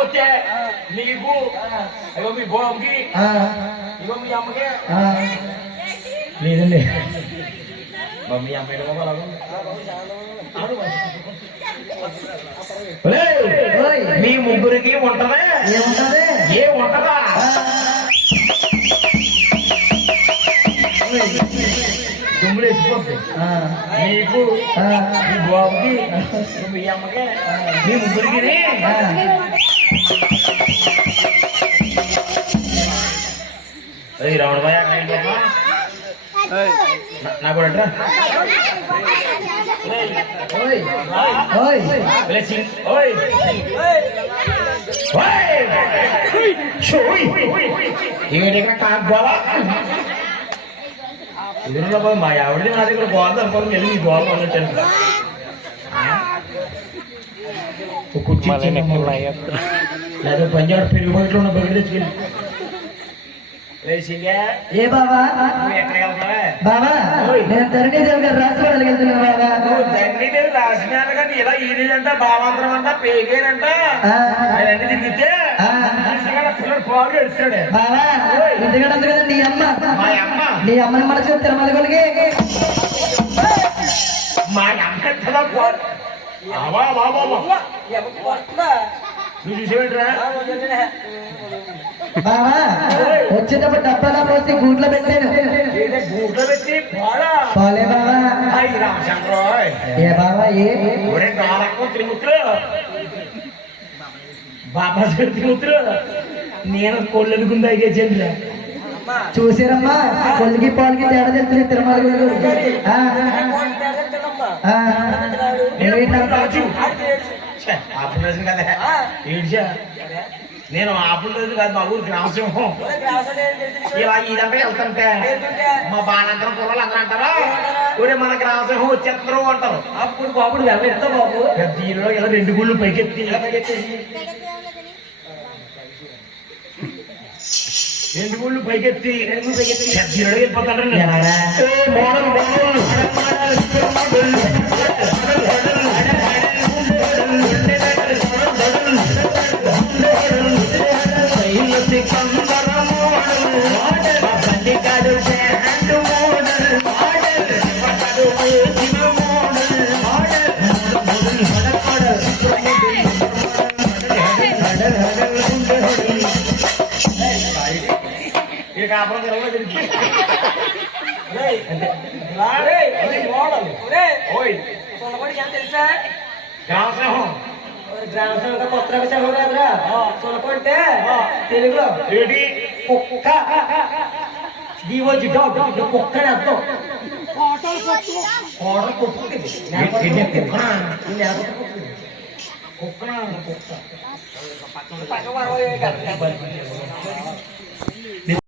కాకపోతే నీకు అయ్యో మీ బాబుకి ఇగో మీ అమ్మకి లేదండి మీ అమ్మ మీ ముగ్గురికి ఉంటదా ఏ ఉంటదా దుమ్ములు వేసిపోద్ది నీకు మీ బాబుకి మీ అమ్మకి మీ ముగ్గురికి రావణ భయ నాకు కూడా ఎదురులో మా ఆవిడది నా దగ్గర గోడ అనుకోవడం వెళ్ళి నీ గోడ ఉన్నట్టు కుర్చీ లేదా పంజాబ్ పెరుగు బయటలో ఉన్న బయట తెచ్చుకెళ్ళి ఏ బాబా బాబా నేను ధరణిదేవి గారు రాసుకోవడానికి వెళ్తున్నాను బాబా ధరణిదేవి రాసినారు కానీ ఇలా ఈడంట భావాంతరం అంట పేగేనంట అవన్నీ తిరిగితే పిల్లడు బాగా ఏడుస్తాడు బాబా ఎందుకంటే అందు కదా నీ అమ్మ మా అమ్మ నీ అమ్మని మనసు తిరుమల కొలిగి మా అమ్మ నువ్వు చూసేవేంట్రా బాబా వచ్చేటప్పుడు డబ్బాలా పోసి గూట్లో పెట్టాను గూట్లో పెట్టి పోలే బాబా రామచంద్ర ఏ బాబా ఏ త్రిముత్రులు బాబా త్రిముత్రులు నేను కొల్లెలుగుంది అయితే చెల్లి చూసారమ్మా కొలికి పాలకి తేడా తెలుస్తుంది తిరుమల ఆపులేదు కదా ఏడ్చా నేను ఆపులేదు కాదు మా ఊరికి రామసింహం ఇలా ఇదంతా వెళ్తుంటే మా బాలంతరం కుర్రలు అందరూ అంటారా ఒరే మనకి రామసింహం వచ్చేస్తారు అంటారు అప్పుడు బాబుడు వెళ్ళేస్తా బాబు దీనిలో ఇలా 2 గుళ్ళు పైకెత్తి 2 గుళ్ళు పైకెత్తి దీనిలో వెళ్ళిపోతాడు కాపురం తెలుసా గ్రామసింహం గ్రామసంగా కొత్త విషయం కాదురా సొలకొంటే తెలుగులో ఏంటి కుక్క దీవోజి డాగ్ కుక్కని అర్థం కోటలు కొట్టుకుంటుంది కుక్క